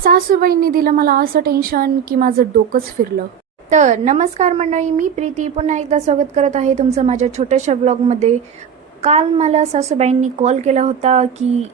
सासूबाईंनी दिलं मला असं टेन्शन की माझं डोकंच फिरलं. तर नमस्कार मंडळी, मी प्रीती पुन्हा एकदा स्वागत करत आहे तुमचं माझ्या छोट्याशा ब्लॉगमध्ये. काल मला सासूबाईंनी कॉल केला होता की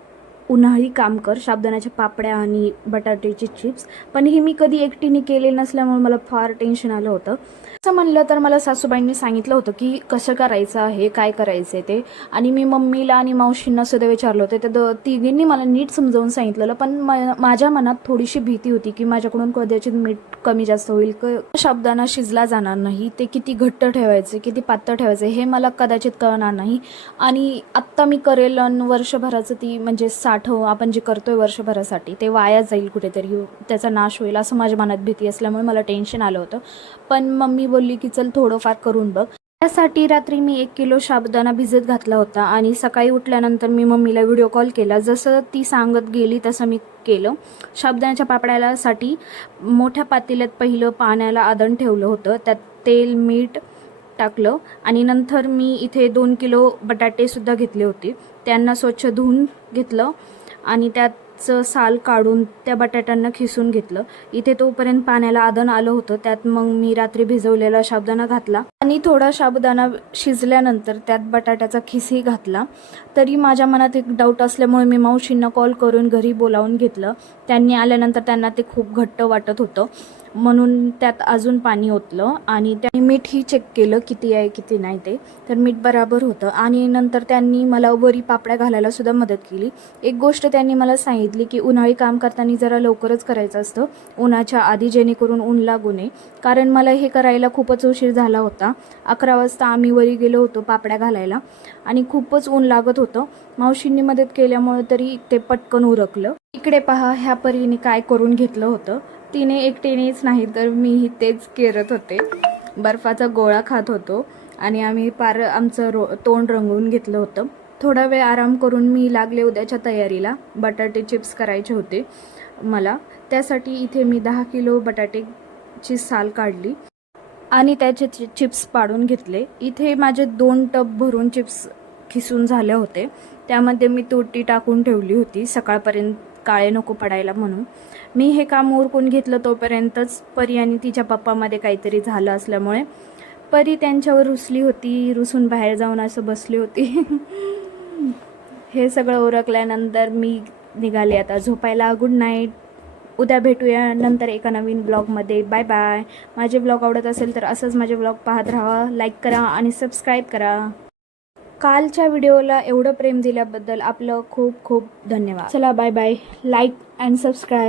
उन्हाळी काम कर, साबुदाण्याच्या पापड्या आणि बटाट्याचे चिप्स. पण हे मी कधी एकटीने केले नसल्यामुळे मला फार टेन्शन आलं होतं. असं म्हणलं तर मला सासूबाईंनी सांगितलं होतं की कसं करायचं आहे, काय करायचं आहे ते. आणि मी मम्मीला आणि मावशींना सुद्धा विचारलं होतं. त्या तिघींनी मला नीट समजावून सांगितलेलं. पण माझ्या मनात थोडीशी भीती होती की माझ्याकडून कदाचित मीठ कमी जास्त होईल, साबुदाणा शिजला जाणार नाही, ते किती घट्ट ठेवायचे किती पातळ ठेवायचे हे मला कदाचित कळणार नाही. आणि आत्ता मी करेल वर्षभराचं ती म्हणजे साठव आपण जे करतोय वर्षभरासाठी ते वाया जाईल कुठेतरी, त्याचा नाश होईल असं माझ्या मनात भीती असल्यामुळे मला टेन्शन आलं होतं. पण मम्मी बोलली की चल थोडंफार करून बघ. त्यासाठी रात्री मी 1 किलो साबुदाणा भिजत घातला होता आणि सकाळी उठल्यानंतर मी मम्मीला व्हिडिओ कॉल केला. जसं ती सांगत गेली तसं मी केलं. साबुदाण्याच्या पापड्यासाठी मोठ्या पातेल्यात पहिलं पाण्याला आदण ठेवलं होतं. त्यात तेल मीठ टाकलं आणि नंतर मी इथे 2 किलो बटाटेसुद्धा घेतले होते. त्यांना स्वच्छ धुवून घेतलं आणि त्याचं साल काढून त्या बटाट्यांना खिसून घेतलं. इथे तोपर्यंत पाण्याला आदण आलं होतं. त्यात मग मी रात्री भिजवलेला साबुदाणा घातला आणि थोडा साबुदाणा शिजल्यानंतर त्यात बटाट्याचा खिसही घातला. तरी माझ्या मनात एक डाऊट असल्यामुळे मी मावशींना कॉल करून घरी बोलावून घेतलं. त्यांनी आल्यानंतर त्यांना ते खूप घट्ट वाटत होतं म्हणून त्यात अजून पाणी ओतलं आणि त्यांनी मीठही चेक केलं किती आहे किती नाही ते. तर मीठ बराबर होतं. आणि नंतर त्यांनी मला वरी पापड्या घालायला सुद्धा मदत केली. एक गोष्ट त्यांनी मला सांगितली की उन्हाळी काम करताना जरा लवकरच करायचं असतं, उन्हाच्या आधी, जेणेकरून ऊन लागू नये. कारण मला हे करायला खूपच उशीर झाला होता. 11 वाजता आम्ही वरी गेलो होतो पापड्या घालायला आणि खूपच ऊन लागत होतं. मावशींनी मदत केल्यामुळे तरी ते पटकन उरकलं. इकडे पहा, ह्या परीने काय करून घेतलं होतं. तिने एकटीनेच नाही तर मीही तेच करत होते. बर्फाचा गोळा खात होतो आणि आम्ही पार आमचं तोंड रंगवून घेतलं होतं. थोडा वेळ आराम करून मी लागले उद्याच्या तयारीला. बटाटे चिप्स करायचे होते मला. त्यासाठी इथे मी 10 किलो बटाट्याची साल काढली आणि त्याचे चिप्स पाडून घेतले. इथे माझे 2 टब भरून चिप्स खिसून झाले होते. त्यामध्ये मी तुरटी टाकून ठेवली होती सकाळपर्यंत काळे नको पडायला म्हणून. मी हे काम उरकून घेतलं तोपर्यंतच परी आणि तिच्या पप्पामध्ये काहीतरी झालं असल्यामुळे परी त्यांच्यावर रुसली होती. रुसून बाहेर जाऊन असं बसली होती. हे सगळं उरकल्यानंतर मी निघाले आता झोपायला. Good night. उद्या भेटूया नंतर एका नवीन ब्लॉगमध्ये. Bye bye. माझे ब्लॉग आवडत असेल तर असंच माझे ब्लॉग पाहत राहा, लाईक करा आणि सबस्क्राईब करा. कालच्या व्हिडिओला एवढं प्रेम दिल्याबद्दल आपलं खूप खूप धन्यवाद. चला bye bye. Like and subscribe.